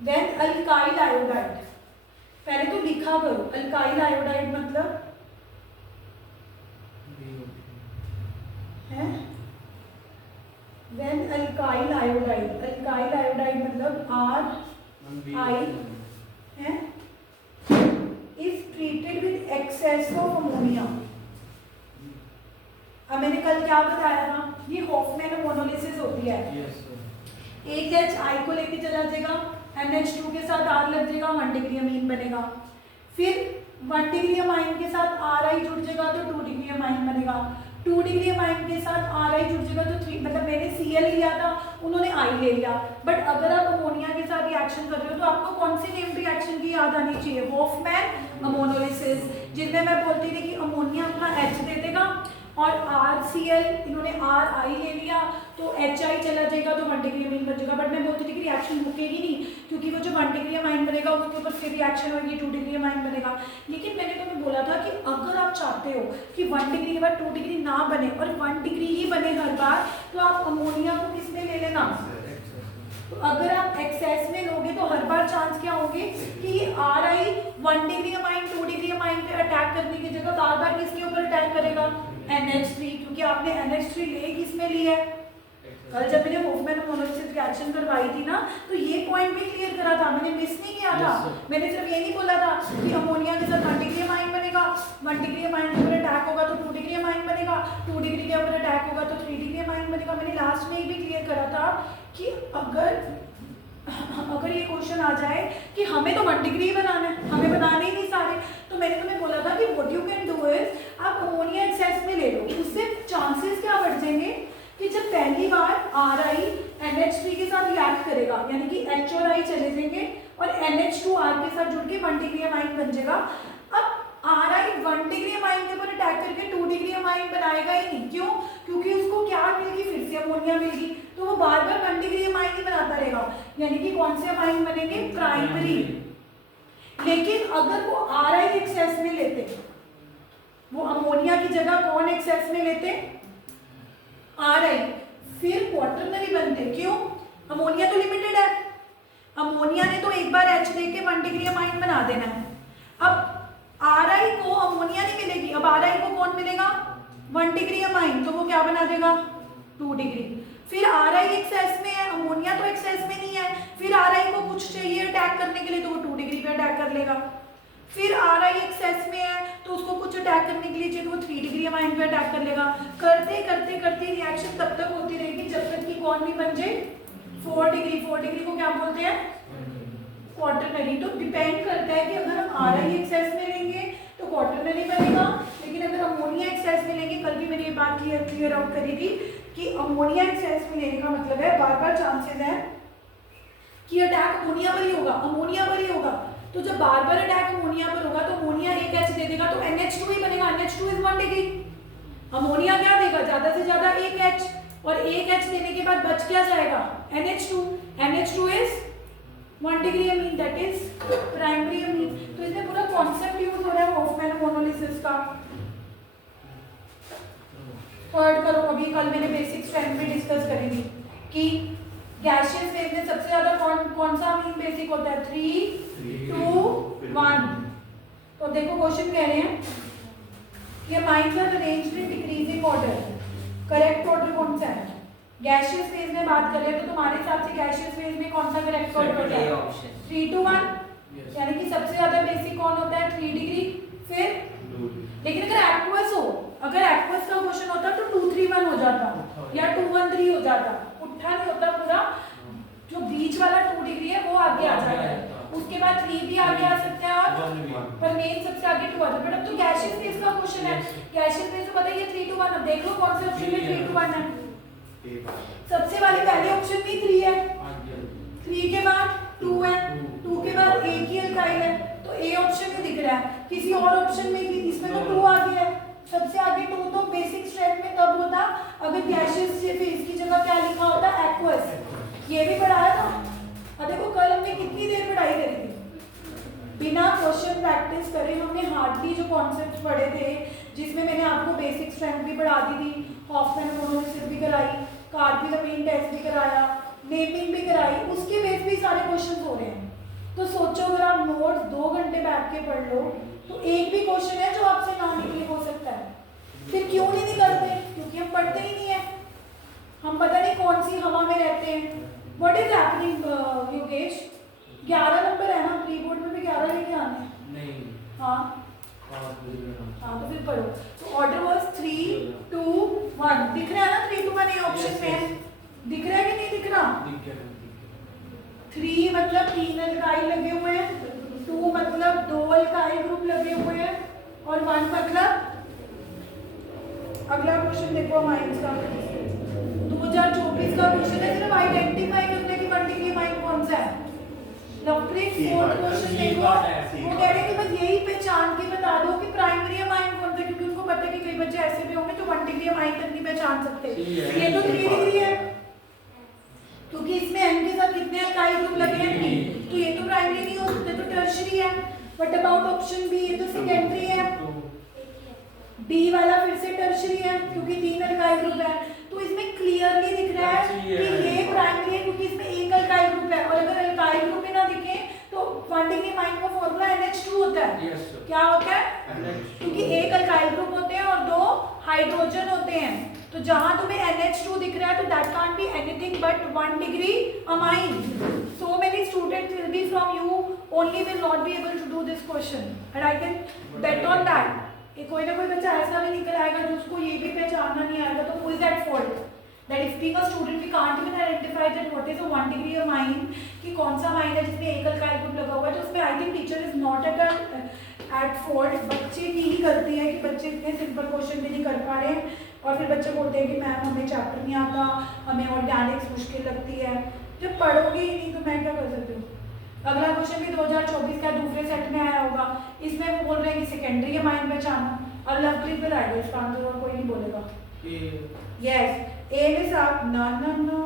Then alkyl iodide, पहले तो लिखा करो अल्काइल आयोडाइड मतलब है। Then alkyl iodide, alkyl iodide मतलब RI है, is treated with excess of ammonia. अब मैंने कल क्या बताया था, ये हॉफमैन मोनोलिसिस होती है। एक H I को लेके चला जाएगा, NH2 के साथ R लग जाएगा, 1 डिग्री अमीन बनेगा। फिर 1 डिग्री अमाइन के साथ RI जुड़ जाएगा तो 2 डिग्री अमाइन बनेगा। 2 डिग्री अमाइन के साथ RI जुड़ जाएगा तो 3, मतलब मैंने Cl लिया था, उन्होंने I ले लिया। बट अगर आप अमोनिया के साथ रिएक्शन कर रहे हो तो आपको कौन सी नेम रिएक्शन की याद आनी चाहिए, हॉफमैन अमोनोलिसिस, जिसमें मैं बोलती थी कि अमोनिया अपना H दे देगा और RCl इन्होंने RI ले लिया तो HI चला जाएगा तो 1 डिग्री अमीन बन जाएगा। बट मैं बोलती थी कि रिएक्शन रुकेगी नहीं, क्योंकि वो जो 1 डिग्री अमाइन बनेगा उसके ऊपर फिर रिएक्शन होगी, 2 डिग्री अमाइन बनेगा। लेकिन मैंने तुम्हें बोला था कि अगर आप चाहते हो कि 1 डिग्री के बाद 2 डिग्री ना बने और 1 डिग्री ही बने हर बार, तो आप अमोनिया को किस में ले लेना, तो अगर आप एक्सेस में लोगे तो हर बार चांस क्या होंगे कि RI 1 degree amine 2 degree amine पे अटैक करने की जगह बार बार किसके ऊपर अटैक करेगा, NH3, क्योंकि आपने NH3 ले किसमें लिया है। कल जब मैंने हॉफमैन मोनोलिसिस रिएक्शन करवाई थी ना तो ये पॉइंट भी क्लियर करा था, मैंने मिस नहीं किया था। मैंने सिर्फ ये नहीं बोला था कि अमोनिया के साथ 1 डिग्री अमाइन बनेगा, 1 डिग्री अमाइन के ऊपर अटैक होगा तो 2 डिग्री अमाइन बनेगा, 2 डिग्री के ऊपर अटैक होगा तो 3 डिग्री अमाइन बनेगा। मैंने लास्ट में ये भी क्लियर करा था कि अगर ये क्वेश्चन आ जाए कि हमें तो 1 डिग्री ही बनाना है, हमें बनाने ही नहीं सारे, तो मैंने तुम्हें बोला था कि what you can do is आप अमोनिया एक्सेस में ले लो, उससे चांसेस क्या बढ़ जाएंगे कि जब पहली बार RI NH3 के साथ रिएक्ट करेगा यानी कि H और I चले जाएंगे और NH2R के साथ जुड़ के 1 डिग्री अमाइन बन जाएगा। अब RI 1 डिग्री अमाइन के ऊपर अटैक करके 2 डिग्री अमाइन बनाएगा ही नहीं, क्यों, क्योंकि उसको क्या मिलेगी, फिर से अमोनिया मिलेगी, तो वो बार बार 1 डिग्री अमाइन ही बनाता रहेगा, यानी कि कौन से अमाइन बनेंगे, प्राइमरी। लेकिन अगर वो RI एक्सेस में लेते, वो अमोनिया की जगह कौन एक्सेस में लेते, RI, फिर क्वाटरनरी बनते, क्यों, अमोनिया तो लिमिटेड है, अमोनिया ने तो एक बार H दे के 1 डिग्री अमाइन बना देना है। अब RI को अमोनिया नहीं मिलेगी, अब RI को कौन मिलेगा, 1 डिग्री अमाइन, तो वो क्या बना देगा, 2 डिग्री। फिर RI एक्सेस में है, अमोनिया तो एक्सेस में नहीं है, फिर RI को कुछ चाहिए अटैक करने के लिए तो वो 2 डिग्री पे अटैक कर लेगा। फिर RI एक्सेस में है तो उसको कुछ अटैक करने के लिए चाहिए तो वो 3 डिग्री अमाइन पे अटैक कर लेगा। करते करते करते रिएक्शन तब तक होती रहेगी जब तक कि कौन भी बन जाए 4 डिग्री। 4 डिग्री को क्या बोलते हैं? क्वार्टरनरी। तो डिपेंड करता है कि अगर हम RI एक्सेस में लेंगे तो क्वार्टरनरी बनेगा, लेकिन अगर अमोनिया एक्सेस में लेंगे, कल भी मैंने ये बात क्लियर आउट करी थी कि अमोनिया एक्सेस में लेने का मतलब है बार चांसेस है कि अटैक अमोनिया पर ही होगा, अमोनिया पर ही होगा। तो जब बार अटैक अमोनिया पर होगा तो अमोनिया एक H दे देगा तो NH2 ही बनेगा। NH2 is 1 degree. अमोनिया क्या देगा? ज्यादा से ज्यादा एक H, और एक H देने के बाद बच क्या जाएगा? NH2। NH2 is 1 degree amine, that is primary amine. तो इसमें पूरा कॉन्सेप्ट यूज हो रहा है हॉफमैन मोनोलिसिस का। थर्ड करो, अभी कल मैंने बेसिक स्ट्रेंथ भी डिस्कस करी थी कि गैसियस फेज में सबसे ज्यादा कौन सा अमीन बेसिक होता है? 3 2 1। तो देखो क्वेश्चन कह रहे हैं कि amines are arranged in decreasing order, correct order कौन सा है? गैसियस फेज में बात कर रहे हैं तो तुम्हारे हिसाब से गैसियस फेज में कौन सा करेक्ट ऑर्डर होता है? 3 2 1। यानी कि सबसे ज्यादा बेसिक कौन होता है? 3 डिग्री। फिर लेकिन अगर एक्वस हो, अगर एक्वस का क्वेश्चन होता तो 2 3 1 हो जाता या 2 1 3 हो जाता, उठा नहीं होता पूरा। जो बीच वाला 2 डिग्री है वो आगे आ जाता है, उसके बाद 3 भी आगे आ सकता है और पर मेन सबसे आगे 2 आता है। बट अब तो गैसियस फेज का क्वेश्चन है, गैसियस फेज तो पता है ये 3 2 1। अब देख लो कौन से ऑप्शन में 3 2 1 है। सबसे वाले पहले ऑप्शन में 3 है, 3 के बाद 2 है, 2 के बाद एक ही अल्काइल है, तो ए ऑप्शन में दिख रहा है। किसी और ऑप्शन में भी इसमें तो 2 आ गया है, सबसे आगे 2 तो बेसिक स्ट्रेंथ में तब होता अगर गैसियस फेज की जगह क्या लिखा होता? एक्वस। ये भी पढ़ाया था। अब देखो कल हमने कितनी देर पढ़ाई करी थी बिना क्वेश्चन प्रैक्टिस करे। हमने हार्डली जो कॉन्सेप्ट्स पढ़े थे, जिसमें मैंने आपको बेसिक स्ट्रेंथ भी पढ़ा दी थी, हॉफमैन मोनोलिसिस भी कराई, कार्बिलमाइन टेस्ट भी कराया, नेमिंग भी कराई, उसके बेस पे सारे क्वेश्चन हो रहे हैं। तो सोचो अगर आप नोट्स 2 घंटे बैठ के पढ़ लो तो एक भी क्वेश्चन है जो आपसे ना निकले हो सकता है। फिर क्यों नहीं निकलते? क्योंकि हम पढ़ते ही नहीं है, हम पता नहीं कौन सी हवा में रहते हैं। What is happening Yogesh? 11 number है ना, प्री बोर्ड में भी 11 लेके आने हैं। नहीं। हाँ तो फिर पढ़ो। तो ऑर्डर वाज 3 2 1। दिख रहा है ना 3 2 1 ये ऑप्शन में? दिख रहा है कि नहीं दिख रहा? 3 मतलब 3 अल्काइल लगे हुए हैं, 2 मतलब 2 अल्काइल ग्रुप लगे हुए हैं, और 1 मतलब अगला क्वेश्चन देखो अमाइंस का 2024 का क्वेश्चन है। सिर्फ आइडेंटिफाई करने की 1 डिग्री अमाइन कौन सा है? लवप्रिक फोर्थ क्वेश्चन देखो, वो कह रहे हैं कि बस यही पहचान के बता दो कि प्राइमरी अमाइन कौन सा है, क्योंकि उनको पता है कि कई बच्चे ऐसे भी होंगे जो 1 डिग्री अमाइन तक नहीं पहचान सकते। ये तो 3 डिग्री है क्योंकि इसमें n के साथ कितने अल्काइल ग्रुप लगे हैं? 3। तो ये तो प्राइमरी नहीं हो सकते, तो टर्शियरी है। What about option B? ये तो सेकेंडरी है। डी वाला फिर से टर्शियरी है क्योंकि 3 अल्काइल ग्रुप है। तो इसमें क्लियरली दिख रहा है कि ये प्राइमरी है क्योंकि इसमें एक अल्काइल ग्रुप है, और अगर अल्काइल ग्रुप ही ना दिखे तो 1 डिग्री अमाइन का फॉर्मूला NH2 होता है। क्या होता है? क्योंकि एक अल्काइल ग्रुप होते हैं और 2 हाइड्रोजन होते हैं। तो जहां तुम्हें NH2 दिख रहा है तो that can't be anything but 1 degree amine. So many students will be from you only will not be able to do this question, and I can bet on that. कोई ना कोई बच्चा ऐसा भी निकल आएगा जिसको ये भी पहचानना नहीं आएगा। तो who is at fault? That if being a student we can't even identify that what is a 1 degree amine, कि कौन सा अमाइन है जिसमें एक अल्काइल ग्रुप लगा हुआ है। तो उसमें I think teacher is not at fault, बच्चे की ही गलती है कि बच्चे इतने सिंपल क्वेश्चन भी नहीं कर पा रहे हैं, और फिर बच्चे बोलते हैं कि मैम हमें चैप्टर नहीं आता, हमें ऑर्गेनिक्स मुश्किल लगती है। जब पढ़ोगे ही नहीं तो मैं क्या कर सकती हूँ? अगला क्वेश्चन भी 2024 का दूसरे सेट में आया होगा। इसमें वो बोल रहे हैं कि सेकेंडरी अमाइन पहचानो, और लवप्रिक पर आएगा इसका आंसर, और कोई नहीं बोलेगा। यस ए में साथ ना ना ना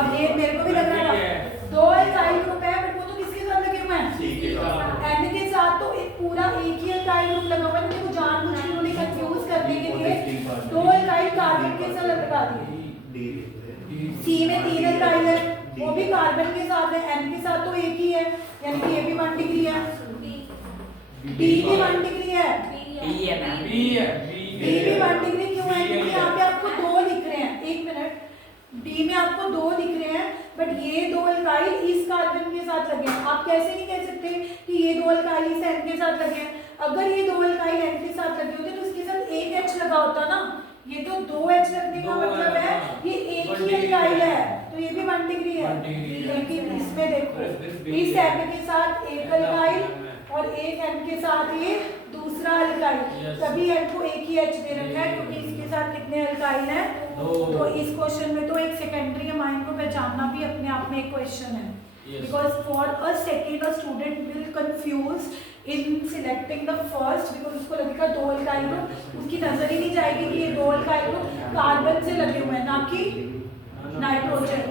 अब ये मेरे को भी लग रहा है 2 अल्काइल ग्रुप है, बट वो तो किसके साथ लगे हुए हैं? N के साथ। तो एक पूरा एक ही अल्काइल ग्रुप लगा हुआ है, उनको जानबूझ के उन्होंने कंफ्यूज करने के लिए 2 अल्काइल कार्बन के साथ लगा दिए। सी में 3 अल्काइल है, वो भी कार्बन के साथ है, N के साथ तो एक ही है, यानी कि ये भी 1 डिग्री है, डी भी 1 डिग्री है, डी भी 1 डिग्री क्यों है? क्योंकि यहाँ पे आपको 2 लिख रहे हैं। एक मिनट, डी में आपको 2 दिख रहे हैं, बट ये 2 अल्काइल इस कार्बन के साथ लगे हैं। आप कैसे नहीं कह सकते कि ये 2 अल्काइल इस एन के साथ लगे हैं। अगर ये 2 अल्काइल एन के साथ लगे होते तो उसके साथ एक एच लगा होता ना। ये तो 2 एच लगने का मतलब है ये एक ही अल्काइल है, तो ये भी 1 डिग्री है। लेकिन इसमें देखो इस एन के साथ एक अल्काइल और एक एन के साथ ये दूसरा अल्काइल, तभी एन को एक ही एच दे रखा है क्योंकि इसके साथ कितने अल्काइल हैं। तो इस क्वेश्चन में तो एक सेकेंडरी अमाइन को पहचानना भी अपने आप में एक क्वेश्चन है, because for a second a student will confuse in selecting the first, because उसको लगेगा 2 अल्काइल ग्रुप, उसकी नजर ही नहीं जाएगी कि ये 2 अल्काइल ग्रुप कार्बन से लगे हुए हैं ना कि नाइट्रोजन।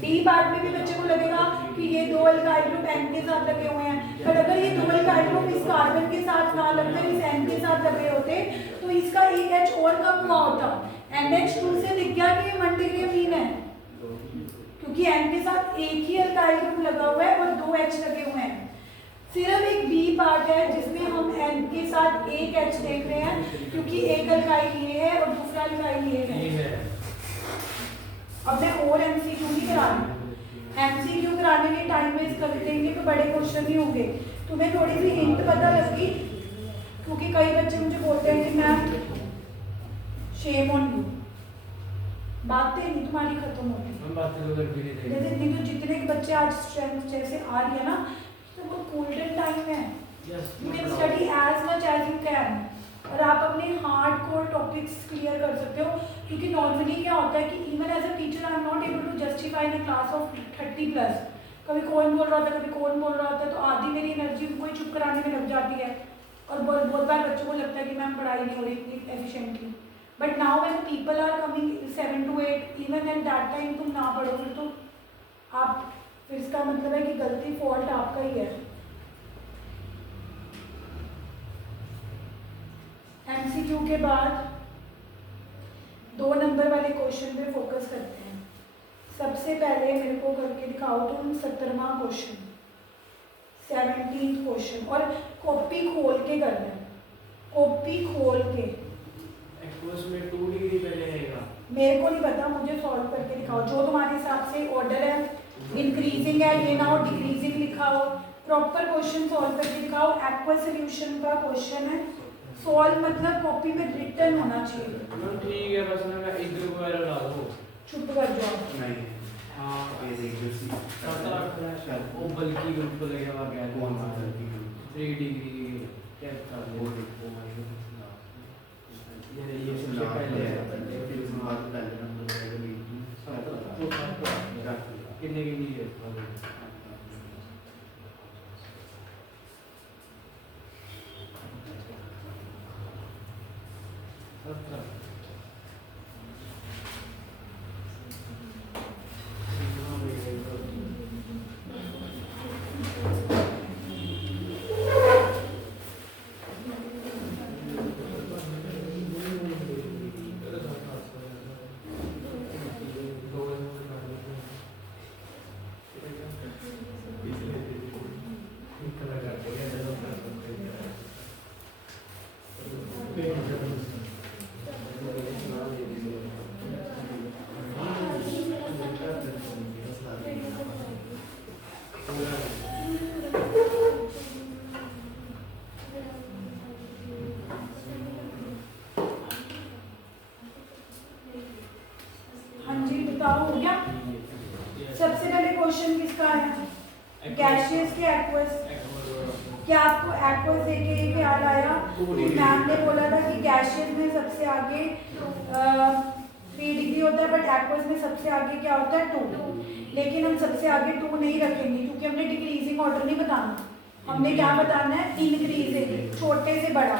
डी पार्ट में भी बच्चे को लगेगा कि ये 2 अल्काइल ग्रुप एन के साथ लगे हुए हैं, पर अगर ये 2 अल्काइल ग्रुप इस कार्बन के साथ ना लगकर इस एन के साथ लगे होते तो इसका एक एच और कम हुआ होता। NH2 से दिख गया कि ये 1 डिग्री अमीन है क्योंकि एन के साथ एक ही अल्काइल ग्रुप लगा हुआ है और 2 एच लगे हुए हैं। सिर्फ एक बी पार्ट है जिसमें हम एन के साथ एक एच देख रहे हैं क्योंकि एक अल्काइल ये है और दूसरा अल्काइल ये है। अब मैं और एमसीक्यू नहीं करा रही, एमसीक्यू कराने के टाइम वेस्ट कर देंगे तो बड़े क्वेश्चन ही होंगे। तुम्हें थोड़ी सी हिंट पता लगी क्योंकि कई बच्चे मुझे बोलते हैं कि मैम शेम ऑन यू, बातें नहीं तुम्हारी खत्म होती। जैसे नहीं तो जितने के बच्चे आज स्ट्रेंथ जैसे आ रही है ना, तो वो गोल्डन टाइम है, you can study as much as you can और आप अपने हार्ड कोर टॉपिक्स क्लियर कर सकते हो। क्योंकि नॉर्मली क्या होता है कि even as a teacher I am not able to justify in class of 30+। कभी कौन बोल रहा था कभी कौन बोल रहा था, तो आधी मेरी एनर्जी उनको ही चुप कराने में लग जाती है और बहुत बार बच्चों को लगता है कि मैम पढ़ाई नहीं हो रही इतनी efficiently. But now when people are coming 7 to 8 even at that time तुम ना पढ़ो फिर तो आप, फिर इसका मतलब है कि गलती फॉल्ट आपका ही है। एमसीक्यू के बाद 2 नंबर वाले क्वेश्चन पे फोकस करते हैं। सबसे पहले मेरे को करके दिखाओ तुम 17वां क्वेश्चन, 17th क्वेश्चन, और कॉपी खोल के करना है, कॉपी खोल के। में 2 डिग्री पहले आएगा, मेरे को नहीं पता, मुझे सॉल्व करके दिखाओ जो तुम्हारे हिसाब से ऑर्डर है। इंक्रीजिंग है ये ना हो डिक्रीजिंग लिखा हो, प्रॉपर क्वेश्चन सॉल्व करके दिखाओ। एक्वा सॉल्यूशन का क्वेश्चन है, सॉल्व मतलब कॉपी में रिटन होना चाहिए। ठीक है, बस मैं इधर वगैरह ला दो, चुप कर जाओ। नहीं हां ये देख लो सी वो बल्कि ग्रुप को लगेगा क्या कौन सा 3 डिग्री क्या था वो ये सबसे पहले फिर उसके बाद पहले नंबर आएगा कितने की है हो गया। सबसे पहले क्वेश्चन किसका है, गैसियस के एक्वस। क्या आपको एक्वस देके ये ख्याल आया? मैम ने बोला था कि गैसियस में सबसे आगे 3 डिग्री होता है, बट एक्वस में सबसे आगे क्या होता है 2। लेकिन हम सबसे आगे 2 नहीं रखेंगे क्योंकि हमने डिक्रीजिंग ऑर्डर नहीं बताना, हमने क्या बताना है, इंक्रीजिंग, छोटे से बड़ा।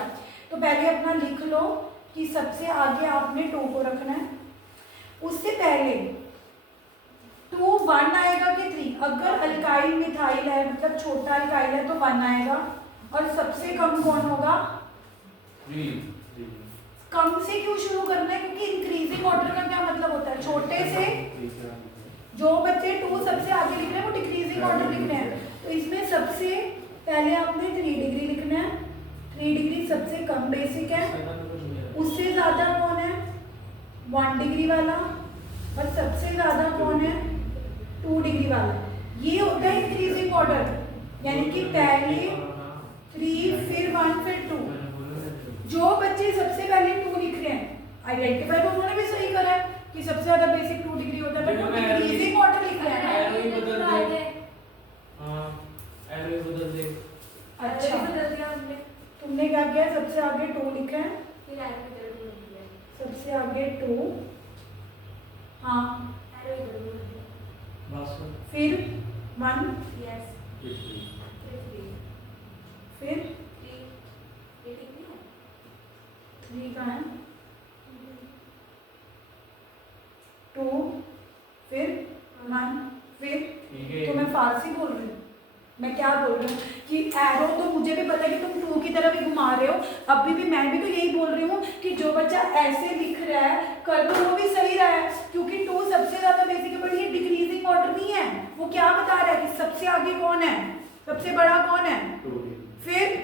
तो पहले अपना लिख लो कि सबसे आगे आपने 2 को रखना है। उससे पहले 2 1 आएगा कि 3? अगर अल्काइल मिथाइल है मतलब छोटा अल्काइल है तो 1 आएगा, और सबसे कम कौन होगा? 3। कम से क्यों शुरू करना है? क्योंकि इंक्रीजिंग ऑर्डर का क्या मतलब होता है, छोटे से। जो बच्चे 2 सबसे आगे लिख रहे हैं वो डिक्रीजिंग ऑर्डर लिख रहे हैं, तो इसमें सबसे पहले आपने 3 डिग्री लिखना है। 3 डिग्री सबसे कम बेसिक है। उससे ज्यादा कौन है? 1 डिग्री वाला। और सबसे ज़्यादा कौन है? 2 डिग्री वाला। ये होता है इंक्रीजिंग ऑर्डर, यानी कि पहले 3 फिर 1 फिर 2। जो बच्चे सबसे पहले 2 लिख रहे हैं, आइडेंटिफाई तो उन्होंने भी सही करा है कि सबसे ज़्यादा बेसिक 2 डिग्री होता है, बट वो इंक्रीजिंग ऑर्डर लिख रहे हैं। एरो ही बदल दे। हाँ, एरो ही बदल दे। अच्छा, बदल दिया हमने। तुमने क्या किया? सबसे आगे 2 लिखा है, फिर एरो की तरफ बदल दिया। सबसे आगे 2, हाँ, एरो ही बदल दिया। बस फिर 1, यस। फिर 3। फिर 3 ये ठीक नहीं है? 3 का है, 2, फिर 1, फिर ठीक है। तो मैं फारसी बोल रही हूँ, मैं क्या बोल रही हूँ कि एरो तो मुझे भी पता है कि तुम 2 की तरफ ही घुमा रहे हो। अभी भी मैं भी तो यही बोल रही हूँ कि जो बच्चा ऐसे लिख रहा है कर तो वो भी सही रहा है, क्योंकि 2 सबसे ज्यादा बेसिक है, बट ये डिक्रीजिंग ऑर्डर नहीं है। वो क्या बता रहा है कि सबसे आगे कौन है, सबसे बड़ा कौन है, फिर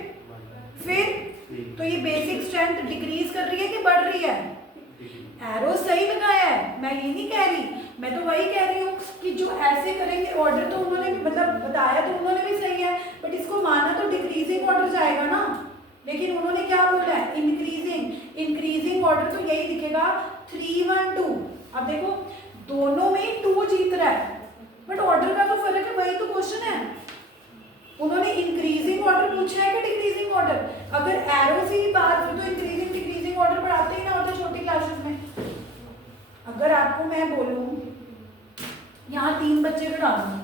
तो ये बेसिक स्ट्रेंथ डिक्रीज कर रही है कि बढ़ रही है? एरो सही लगाया है, मैं ये नहीं कह रही, मैं तो वही कह रही हूँ कि जो ऐसे करेंगे ऑर्डर तो उन्होंने मतलब बताया तो उन्होंने भी सही है, बट इसको माना तो डिक्रीजिंग ऑर्डर जाएगा ना। लेकिन उन्होंने क्या बोला है? इंक्रीजिंग। इंक्रीजिंग ऑर्डर तो यही दिखेगा 3 1 2। अब देखो दोनों में 2 जीत रहा है, बट ऑर्डर का तो फर्क है, वही तो क्वेश्चन है। उन्होंने इंक्रीजिंग ऑर्डर पूछा है कि डिक्रीजिंग ऑर्डर? अगर एरो से ही बात हुई तो इंक्रीजिंग डिक्रीजिंग ऑर्डर पढ़ाते ही ना होते छोटी क्लासेस में। अगर आपको मैं बोलूं यहाँ 3 बच्चे खड़ा दूं,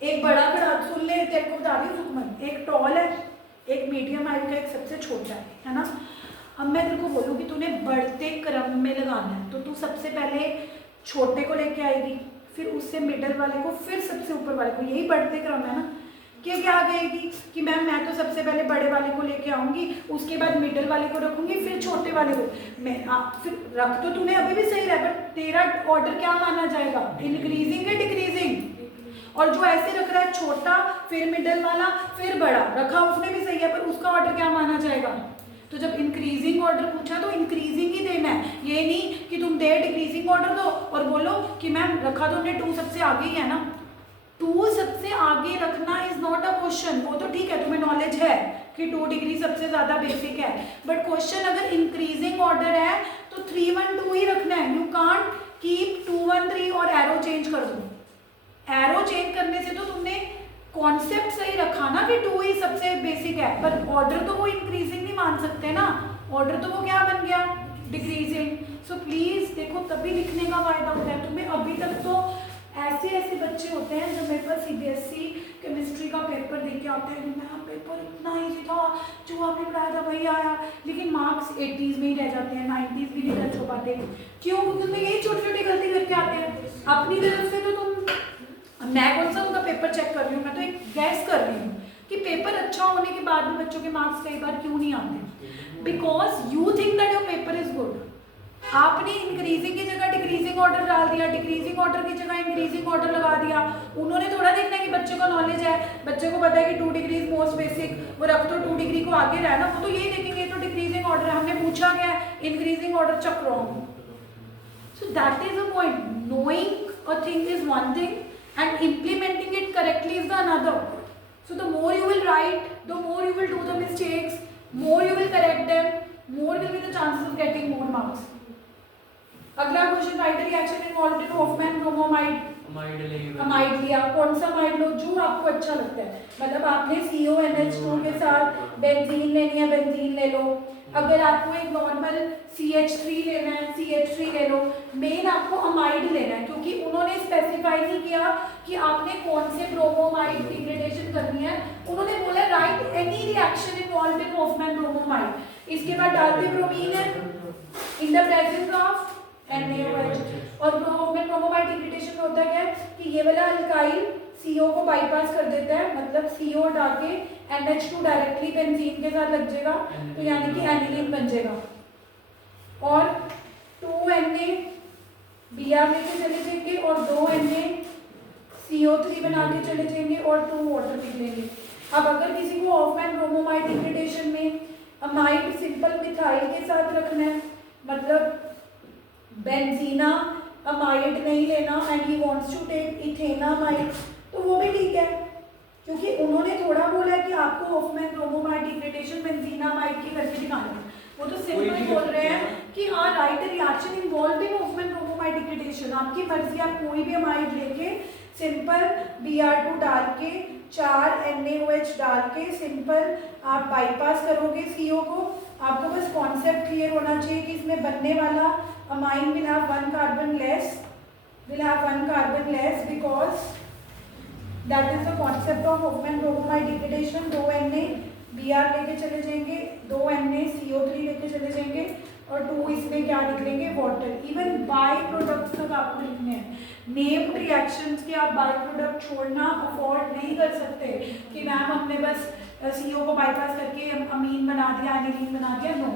एक बड़ा खड़ा, सुन ले तेरे को बता रही हूँ सुखमन, एक टॉल है, एक मीडियम हाइट का, एक सबसे छोटा है ना। अब मैं तेरे को बोलूँ कि तूने बढ़ते क्रम में लगाना है, तो तू सबसे पहले छोटे को लेके आएगी, फिर उससे मिडल वाले को, फिर सबसे ऊपर वाले को, यही बढ़ते क्रम है ना। क्या कहेगी कि मैम मैं तो सबसे पहले बड़े वाले को लेके आऊंगी, उसके बाद मिडल वाले को रखूंगी, फिर छोटे वाले को। मैं फिर रख तो तूने अभी भी सही रहा, बट तेरा ऑर्डर क्या माना जाएगा? इंक्रीजिंग या डिक्रीजिंग? और जो ऐसे रख रहा है छोटा फिर मिडल वाला फिर बड़ा, रखा उसने भी सही है, पर उसका ऑर्डर क्या माना जाएगा? तो जब इंक्रीजिंग ऑर्डर पूछा तो इंक्रीजिंग ही देना है, ये नहीं कि तुम दे डिक्रीजिंग ऑर्डर दो और बोलो कि मैम रखा तो हमने 2 सबसे आगे ही है ना। 2 सबसे आगे रखना इज नॉट अ क्वेश्चन। वो तो ठीक है, तुम्हें नॉलेज है कि 2 डिग्री सबसे ज्यादा बेसिक है, बट क्वेश्चन अगर इंक्रीजिंग ऑर्डर है तो 3 1 2 ही रखना है। यू कांट कीप 2 1 3 और एरो चेंज कर दो। एरो चेंज करने से तो तुमने कॉन्सेप्ट सही रखा ना कि 2 ही सबसे बेसिक है, पर ऑर्डर तो वो इंक्रीजिंग नहीं मान सकते ना, ऑर्डर तो वो क्या बन गया? डिक्रीजिंग। सो प्लीज देखो, तभी लिखने का फायदा होता है तुम्हें। अभी तक तो ऐसे ऐसे बच्चे होते हैं जो मेरे पास सीबीएसई केमिस्ट्री का पेपर दे के आते हैं, मैम पेपर इतना ईजी था, जो आपने पढ़ाया था वही आया, लेकिन मार्क्स 80s में ही रह जाते हैं, 90s भी नहीं टच हो पाते। क्यों? क्योंकि यही छोटी छोटी गलती करके आते हैं अपनी तरफ से। तो तुम, मैं कौन सा उनका पेपर चेक कर रही हूँ, मैं तो एक गैस कर रही हूँ कि पेपर अच्छा होने के बाद भी बच्चों के मार्क्स कई बार क्यों नहीं आते। Because you think that your paper is good. आपने इंक्रीजिंग की जगह डिक्रीजिंग ऑर्डर डाल दिया, डिक्रीजिंग ऑर्डर की जगह इंक्रीजिंग ऑर्डर लगा दिया। उन्होंने थोड़ा देखना है कि बच्चे को नॉलेज है, बच्चे को पता है कि 2 डिग्री इज मोस्ट बेसिक, वो रख तो 2 डिग्री को आगे रहना, वो तो यही देखेंगे तो डिक्रीजिंग ऑर्डर हमने पूछा गया, इंक्रीजिंग ऑर्डर चक wrong. So that is a point. Knowing a thing is one thing and implementing it correctly is the another. So the more you will write, the more you will do the mistakes, more you will correct them, more will be the chances of getting more marks. अगला question, right reaction involved इन Hoffmann bromamide. Amide लिया, कौन सा amide लो जो आपको अच्छा लगता है। मतलब आपने CONH2 के साथ बेंजीन लेनी है, बेंजीन ले लो। अगर आपको एक नॉर्मल CH3 लेना है, CH3 ले लो। मेन आपको अमाइड लेना है, क्योंकि उन्होंने स्पेसिफाई नहीं किया कि आपने कौन से ब्रोमोमाइड डिग्रेडेशन करनी है। उन्होंने बोला राइट एनी रिएक्शन इन्वॉल्व्ड इन हॉफमैन ब्रोमोमाइड। इसके बाद डालते ब्रोमीन है in the presence of NaOH। और हॉफमैन ब्रोमोमाइड डिग्रेडेशन में होता है कि ये वाला अल्काइल CO को बाईपास कर देता है, मतलब CO हटा के NH2 डायरेक्टली बेंजीन के साथ लग जाएगा, तो यानी कि एनिलीन बन जाएगा। और 2 Na Br लेके चले जाएंगे और 2 Na CO3 बना के चले जाएंगे और 2 वाटर निकलेंगे। अब अगर किसी को हॉफमैन ब्रोमोमाइड डिग्रेडेशन में अमाइड सिंपल मिथाइल के साथ रखना है, मतलब बेंजीना अमाइड नहीं लेना and he wants to take ethanamide, तो वो भी ठीक है, क्योंकि उन्होंने थोड़ा बोला है कि आपको हॉफमैन ब्रोमोमाइड डिग्रेडेशन बेंजीनामाइड की करके दिखाना है। वो तो सिंपल बोल रहे हैं कि हाँ right reaction involve in Hoffmann bromamide degradation. आपकी मर्जी, आप कोई भी अमाइड लेके सिंपल Br2 डाल के 4 NaOH डाल के सिंपल आप बाईपास करोगे CO को। आपको बस कॉन्सेप्ट क्लियर होना चाहिए कि इसमें बनने वाला amine will have 1 carbon less because that is the concept of Hoffmann bromamide degradation. 2 Na Br लेके चले जाएंगे, 2 Na CO3 लेके चले जाएंगे और 2 इसमें क्या निकलेंगे, वाटर। इवन बाय प्रोडक्ट्स तक आपको लिखने हैं, नेम्ड रिएक्शंस के आप बाय प्रोडक्ट छोड़ना अफोर्ड नहीं कर सकते कि मैम हमने बस CO को बाईपास करके अमीन बना दिया, एनिलीन बना दिया। नो,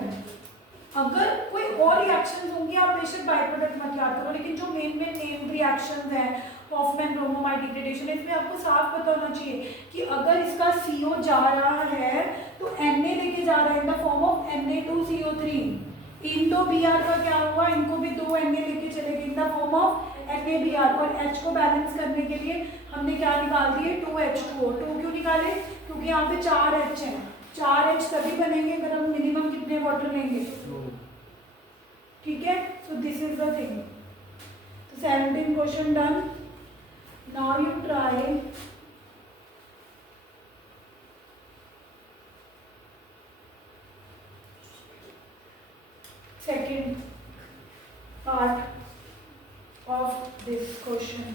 अगर कोई और रिएक्शंस होंगी आप बेशक बाय प्रोडक्ट मत याद करो, लेकिन जो मेन नेम्ड रिएक्शंस हैं हॉफमैन ब्रोमोमाइड डिग्रेडेशन, इसमें आपको साफ पता होना चाहिए कि अगर इसका CO जा रहा है तो Na लेके जा रहा है in the form of Na2CO3। इन दो Br का क्या हुआ, इनको भी 2 Na लेके चले गए in the form of NaBr, और H को बैलेंस करने के लिए हमने क्या निकाल दिए, 2H2O। 2 क्यों निकाले, क्योंकि यहाँ पे 4 H हैं। 4 H तभी बनेंगे अगर हम मिनिमम कितने वाटर लेंगे, ठीक है। So this is the thing. तो 17 question done. Now you try second part of this question।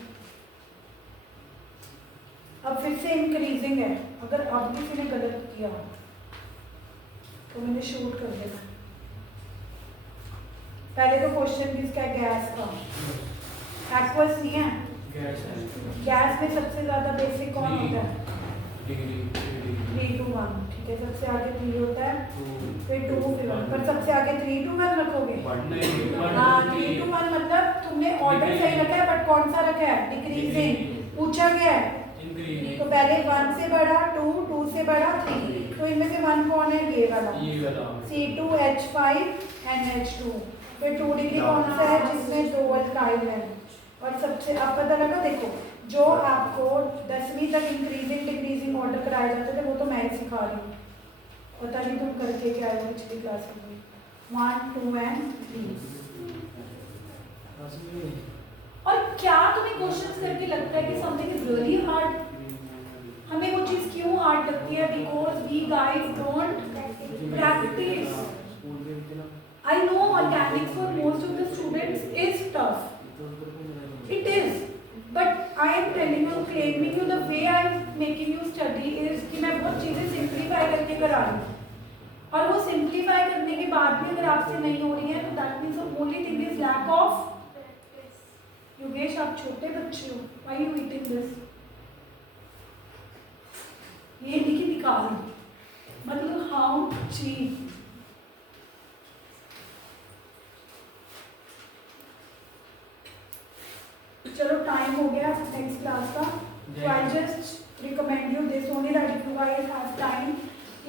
अब फिर से इंक्रीजिंग है, अगर अब किसी ने गलत किया तो मैंने शूट कर देना। पहले तो क्वेश्चन किसका है, गैस का। एक्वस नहीं है, गैस में सबसे ज्यादा बेसिक कौन होता है, 3 to 1, ठीक है। सबसे आगे 3 होता है, फिर 2 फिर 1, पर सबसे आगे 3 to 1 रखोगे। हाँ 3 to 1 मतलब तुमने ऑर्डर सही रखा है, बट कौन सा रखा है, डिक्रीजिंग। पूछा गया है तो पहले 1 से बड़ा 2, 2 से बड़ा 3, तो इनमें से 1 कौन है, ये वाला C2H5NH2। फिर 2 डिग्री कौन सा है, जिसमें 2 अल्काइल है। और सबसे आप पता लगा, देखो जो आपको 10वीं तक इंक्रीजिंग डिक्रीजिंग ऑर्डर कराए जाते थे वो तो मैं ही सिखा रही हूँ, पता नहीं तुम करके क्या है पिछली क्लास में। 1 2 and 3। और क्या तुम्हें क्वेश्चंस करके लगता है कि समथिंग इज रियली हार्ड? हमें वो चीज क्यों हार्ड लगती है, because we guys don't practise. I know organics for most of the students is tough, it is, but I am telling you, claiming you, the way I am making you study is कि मैं बहुत चीज़ें simplify करके करा रही हूँ, और वो सिंप्लीफाई करने के बाद भी अगर आपसे नहीं हो रही है तो that means the only thing is lack of. Yogesh आप छोटे बच्चे हो, व्हाई यू ईटिंग दिस? ये नहीं कि निकाल, मतलब हाउ चीप। चलो टाइम हो गया नेक्स्ट क्लास का। So I just recommend you this only that if you guys have time,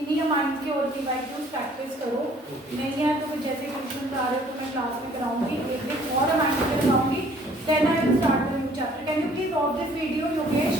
इन्हीं अमाउंट के और PYQs प्रैक्टिस करो। नहीं है तो फिर जैसे क्वेश्चन आ रहे हो तो मैं क्लास में कराऊंगी, एक दिन और अमाउंट में कराऊंगी, then I will start the new chapter. Can you please off this video, Yogesh?